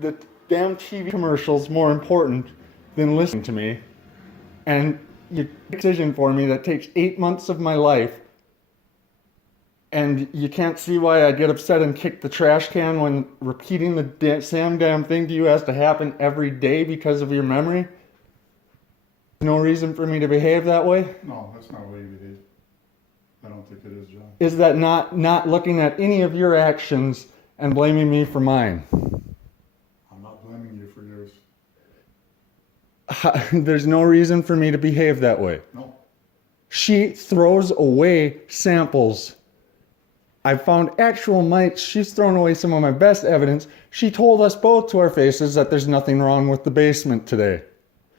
the damn TV commercials more important than listening to me, and you make a decision for me that takes 8 months of my life, and you can't see why I get upset and kick the trash can when repeating the same damn thing to you has to happen every day because of your memory? No reason for me to behave that way? No, that's not the way you behave. I don't think it is, John. Is that not looking at any of your actions and blaming me for mine? I'm not blaming you for yours. There's no reason for me to behave that way. No. She throws away samples. I've found actual mites. She's thrown away some of my best evidence. She told us both to our faces that there's nothing wrong with the basement today.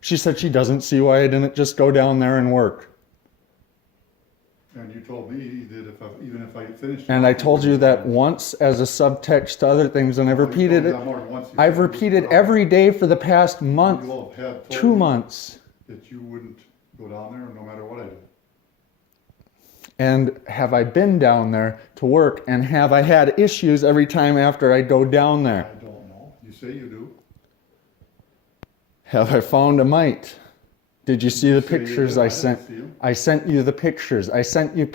She said she doesn't see why I didn't just go down there and work. And you told me that even if I finished... And I told you that once as a subtext to other things, and I've repeated it. I've repeated every day for the past month, 2 months. That you wouldn't go down there no matter what I did. And have I been down there to work, and have I had issues every time after I go down there? I don't know. You say you do. Have I found a mite? Did you see the pictures I sent? I sent you the pictures. I sent you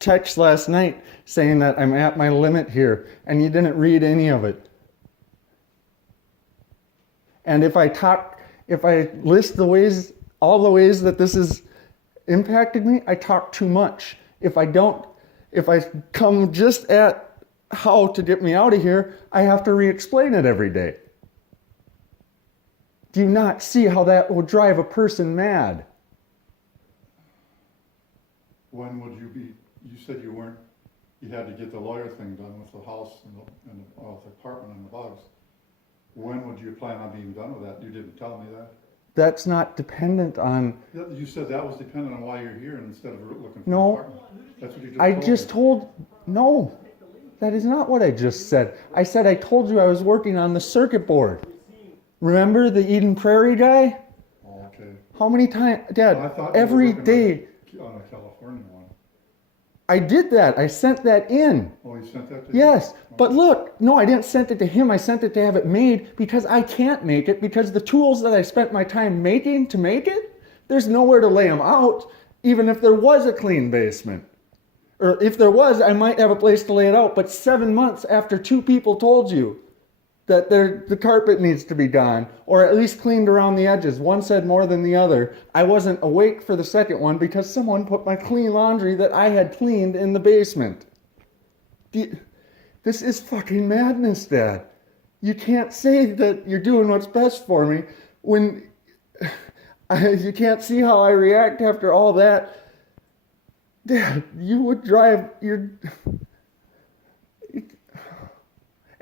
text last night saying that I'm at my limit here, and you didn't read any of it. And if I list all the ways that this has impacted me, I talk too much. If I come just at how to get me out of here, I have to re-explain it every day. Do you not see how that will drive a person mad? When would you be, you said you had to get the lawyer thing done with the house and the apartment and the bugs. When would you plan on being done with that? You didn't tell me that. That's not dependent on... You said that was dependent on why you're here instead of looking for no, an apartment. That's what you just told me. No, that is not what I just said. I said I told you I was working on the circuit board. Remember the Eden Prairie guy? Oh, okay. How many times, Dad, every day. On a California one. I did that. I sent that in. Oh, you sent that to him? Yes, but look, no, I didn't send it to him. I sent it to have it made because I can't make it, because the tools that I spent my time making to make it, there's nowhere to lay them out, even if there was a clean basement. Or if there was, I might have a place to lay it out, but 7 months after 2 people told you that the carpet needs to be gone, or at least cleaned around the edges. One said more than the other. I wasn't awake for the second one because someone put my clean laundry that I had cleaned in the basement. This is fucking madness, Dad. You can't say that you're doing what's best for me when you can't see how I react after all that. Dad, you would drive your...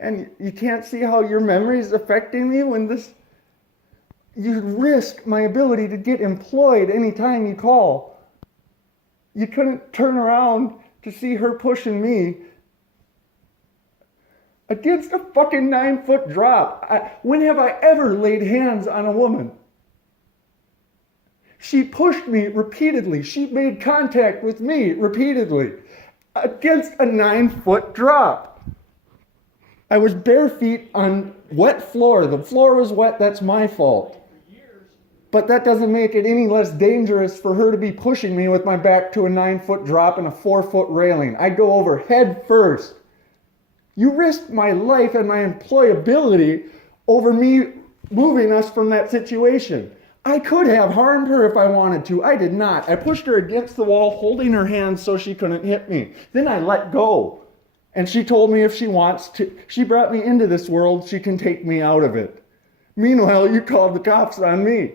And you can't see how your memory is affecting me when you risk my ability to get employed anytime you call. You couldn't turn around to see her pushing me against a fucking 9-foot drop. When have I ever laid hands on a woman? She pushed me repeatedly. She made contact with me repeatedly against a 9-foot drop. I was bare feet on wet floor. The floor was wet, that's my fault. But that doesn't make it any less dangerous for her to be pushing me with my back to a 9-foot drop and a 4-foot railing. I'd go over head first. You risked my life and my employability over me moving us from that situation. I could have harmed her if I wanted to. I did not. I pushed her against the wall, holding her hand so she couldn't hit me. Then I let go. And she told me if she wants to, she brought me into this world, she can take me out of it. Meanwhile, you called the cops on me.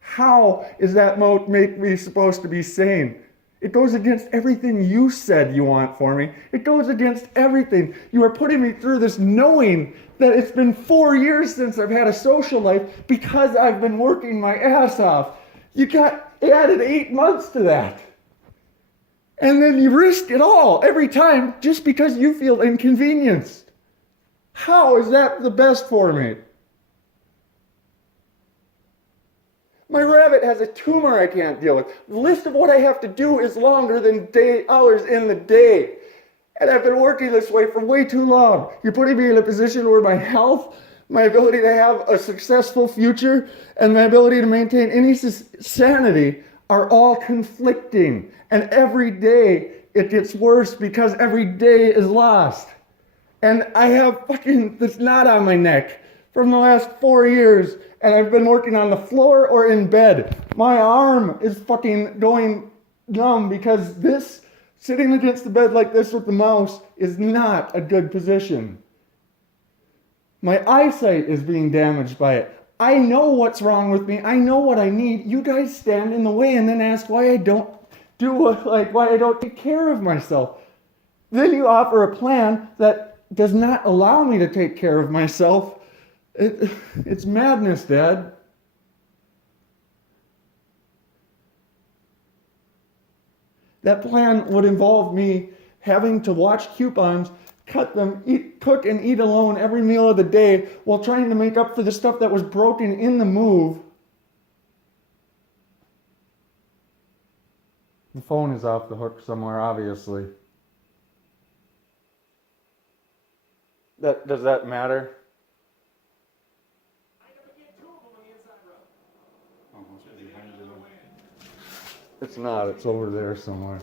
How is that make me supposed to be sane? It goes against everything you said you want for me. It goes against everything. You are putting me through this knowing that it's been 4 years since I've had a social life because I've been working my ass off. You added 8 months to that. And then you risk it all every time just because you feel inconvenienced. How is that the best for me? My rabbit has a tumor I can't deal with. The list of what I have to do is longer than hours in the day. And I've been working this way for way too long. You're putting me in a position where my health, my ability to have a successful future, and my ability to maintain any sanity are all conflicting. And every day it gets worse because every day is lost. And I have fucking this knot on my neck from the last 4 years, and I've been working on the floor or in bed. My arm is fucking going numb because this, sitting against the bed like this with the mouse, is not a good position. My eyesight is being damaged by it. I know what's wrong with me. I know what I need. You guys stand in the way and then ask why I don't why I don't take care of myself. Then you offer a plan that does not allow me to take care of myself. It's madness, Dad. That plan would involve me having to watch coupons, cut them, cook and eat alone every meal of the day while trying to make up for the stuff that was broken in the move. The phone is off the hook somewhere, obviously. Does that matter? It's not. It's over there somewhere.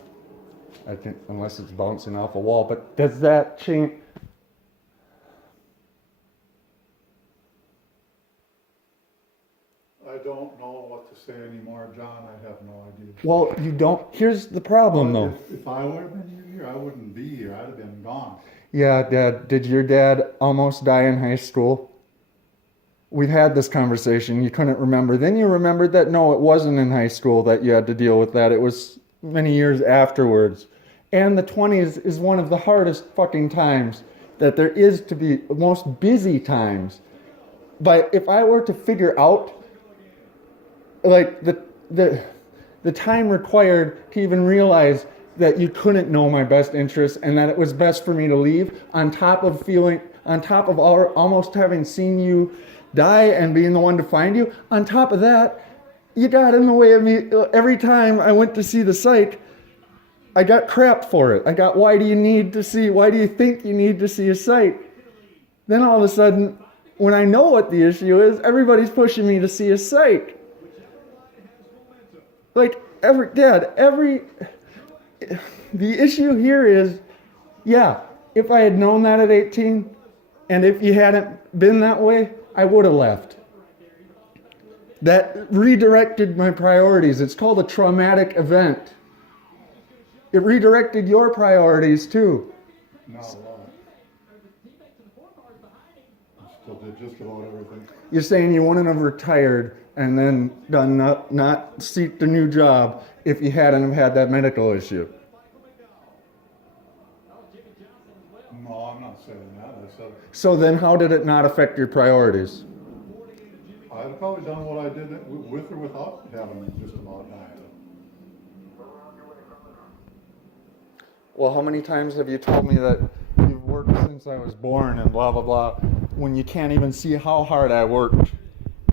I think, unless it's bouncing off a wall. But does that change? I don't know what to say anymore, John. I have no idea. Well, you don't. Here's the problem, though. If I would have been here, I wouldn't be here. I'd have been gone. Yeah, Dad. Did your dad almost die in high school? We've had this conversation. You couldn't remember. Then you remembered that no, it wasn't in high school that you had to deal with that. It was many years afterwards. And the 20s is one of the hardest fucking times that there is to be, most busy times. But if I were to figure out like the time required to even realize that you couldn't know my best interests and that it was best for me to leave, on top of almost having seen you die and being the one to find you, on top of that, you got in the way of me. Every time I went to see the psych, I got crap for it. I got, why do you think you need to see a psych? Then all of a sudden, when I know what the issue is, everybody's pushing me to see a psych. Like, the issue here is, yeah, if I had known that at 18, and if you hadn't been that way, I would have left. That redirected my priorities. It's called a traumatic event. It redirected your priorities too. Not a lot. I still did just about everything. You're saying you wouldn't have retired and then done not seeked a new job if you hadn't have had that medical issue. No, I'm not saying that. I said So then how did it not affect your priorities? I'd have probably done what I did with or without having just about died. Well, how many times have you told me that you've worked since I was born and blah, blah, blah, when you can't even see how hard I worked?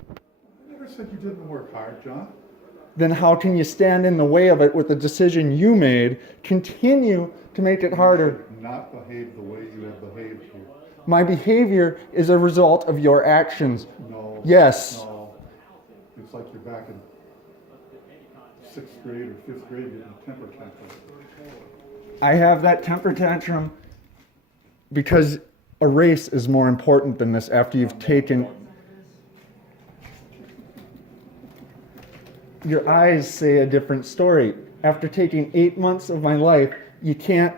I never said you didn't work hard, John. Then how can you stand in the way of it with the decision you made, continue to make it harder? You should not behave the way you have behaved here. My behavior is a result of your actions. No. Yes. No. It's like you're back in 6th grade or 5th grade getting a temper tantrum. I have that temper tantrum because a race is more important than this after you've taken... Your eyes say a different story. After taking 8 months of my life, you can't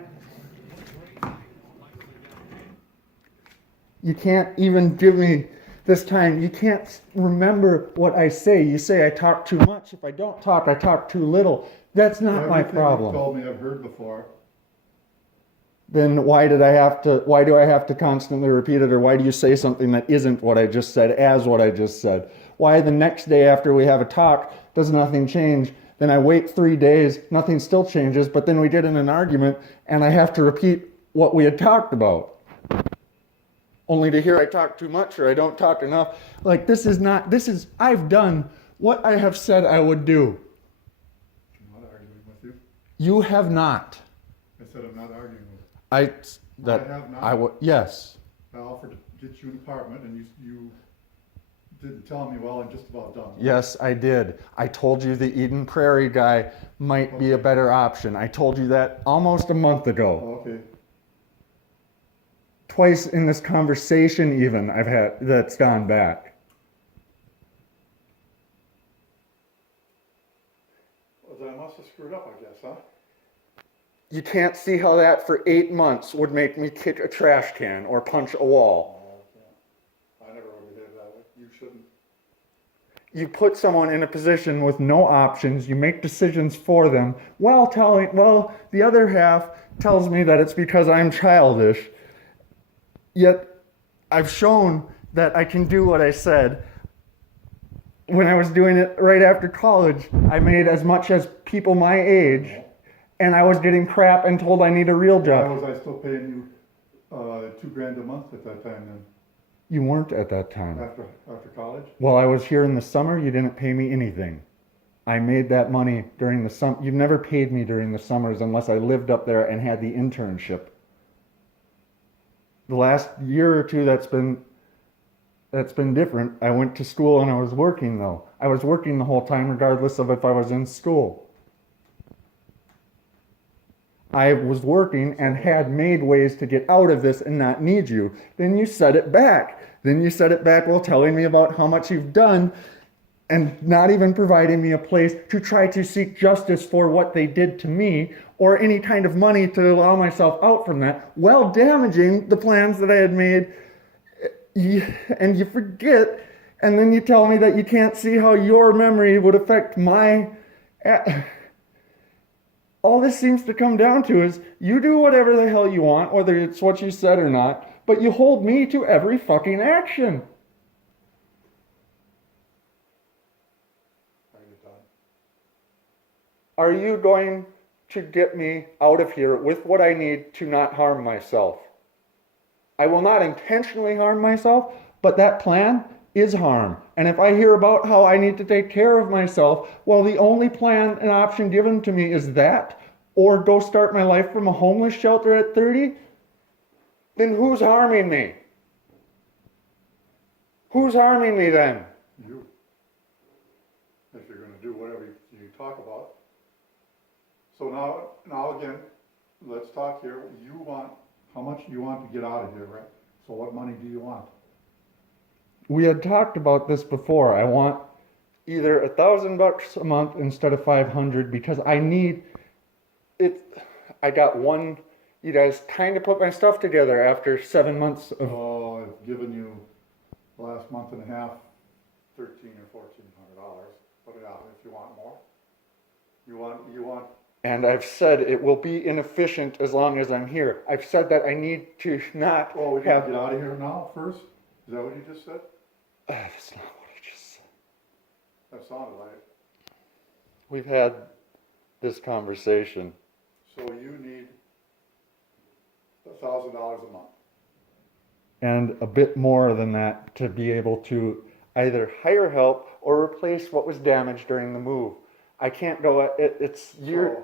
even give me this time. You can't remember what I say. You say I talk too much. If I don't talk, I talk too little. That's not my problem. Everything you've told me I've heard before. Then why do I have to constantly repeat it, or why do you say something that isn't what I just said as what I just said? Why the next day after we have a talk does nothing change? Then I wait 3 days, nothing still changes, but then we get in an argument and I have to repeat what we had talked about. Only to hear I talk too much or I don't talk enough. Like I've done what I have said I would do. I'm not arguing with you. You have not. I said I'm not arguing with you. I have not. I would. Yes. I offered get you an apartment, and you didn't tell me, well, I'm just about done. Yes, I did. I told you the Eden Prairie guy might be a better option. I told you that almost a month ago. Okay. Twice in this conversation even I've had that's gone back. Well, then I must have screwed up, I guess, huh? You can't see how that for 8 months would make me kick a trash can or punch a wall. Oh, I never would behave that way. You shouldn't. You put someone in a position with no options, you make decisions for them, while the other half tells me that it's because I'm childish. Yet, I've shown that I can do what I said. When I was doing it right after college, I made as much as people my age, and I was getting crap and told I need a real Why job. was I still paying you $2,000 a month at that time then? You weren't at that time. After college? While I was here in the summer, you didn't pay me anything. I made that money during the summer. You've never paid me during the summers unless I lived up there and had the internship. The last year or two that's been different. I went to school and I was working though. I was working the whole time regardless of if I was in school. I was working and had made ways to get out of this and not need you. Then you set it back. While telling me about how much you've done and not even providing me a place to try to seek justice for what they did to me or any kind of money to allow myself out from that, while damaging the plans that I had made. And you forget, and then you tell me that you can't see how your memory would affect my... All this seems to come down to is you do whatever the hell you want, whether it's what you said or not, but you hold me to every fucking action. Are you done? Are you going to get me out of here with what I need to not harm myself? I will not intentionally harm myself, but that plan is harm. And if I hear about how I need to take care of myself, well, the only plan and option given to me is that, or go start my life from a homeless shelter at 30, then who's harming me? Who's harming me then? You. If you're going to do whatever you talk about. So now again, let's talk here. How much do you want to get out of here, right? So what money do you want? We had talked about this before. I want either $1,000 a month instead of 500 because I need it. I got one. You guys kind of put my stuff together after 7 months of. Oh, I've given you last month and a half, $1,300 or $1,400. Put it out if you want more. You want. And I've said it will be inefficient as long as I'm here. I've said that I need to not Oh, we have. gotta get out of here now first? Is that what you just said? That's not what I just said. That sounded like it. We've had this conversation. So you need $1,000 a month. And a bit more than that to be able to either hire help or replace what was damaged during the move. I can't go, it's years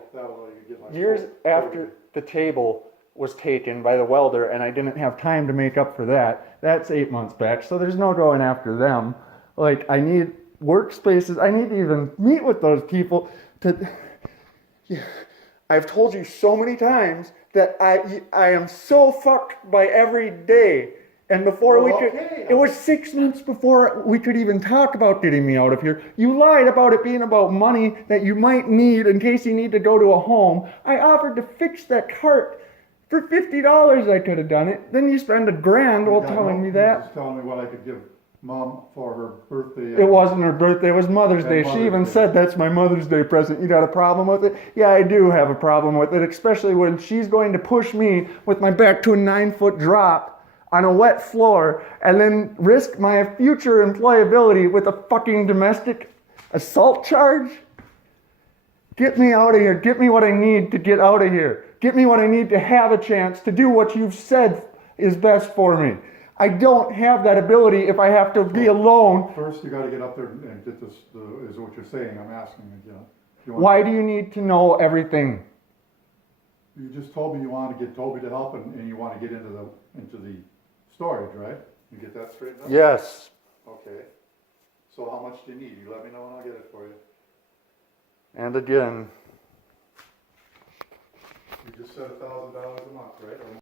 after the table was taken by the welder and I didn't have time to make up for that. That's 8 months back, so there's no going after them. Like, I need workspaces, I need to even meet with those people to... Yeah. I've told you so many times that I am so fucked by every day. And before it was 6 months before we could even talk about getting me out of here. You lied about it being about money that you might need in case you need to go to a home. I offered to fix that cart. For $50 I could have done it. Then you spend $1,000 while telling me that. Just telling me what I could give Mom for her birthday. It wasn't her birthday, it was Mother's Day. She even said, that's my Mother's Day present. You got a problem with it? Yeah, I do have a problem with it, especially when she's going to push me with my back to a 9-foot drop on a wet floor and then risk my future employability with a fucking domestic assault charge? Get me out of here. Get me what I need to get out of here. Get me what I need to have a chance to do what you've said is best for me. I don't have that ability if I have to be alone. First, you got to get up there and get this, is what you're saying. I'm asking again. Why do you need to know everything? You just told me you want to get Toby to help and you want to get into the storage, right? You get that straightened up? Yes. Okay. So how much do you need? You let me know and I'll get it for you. And again, You just said $1,000 a month, right? Or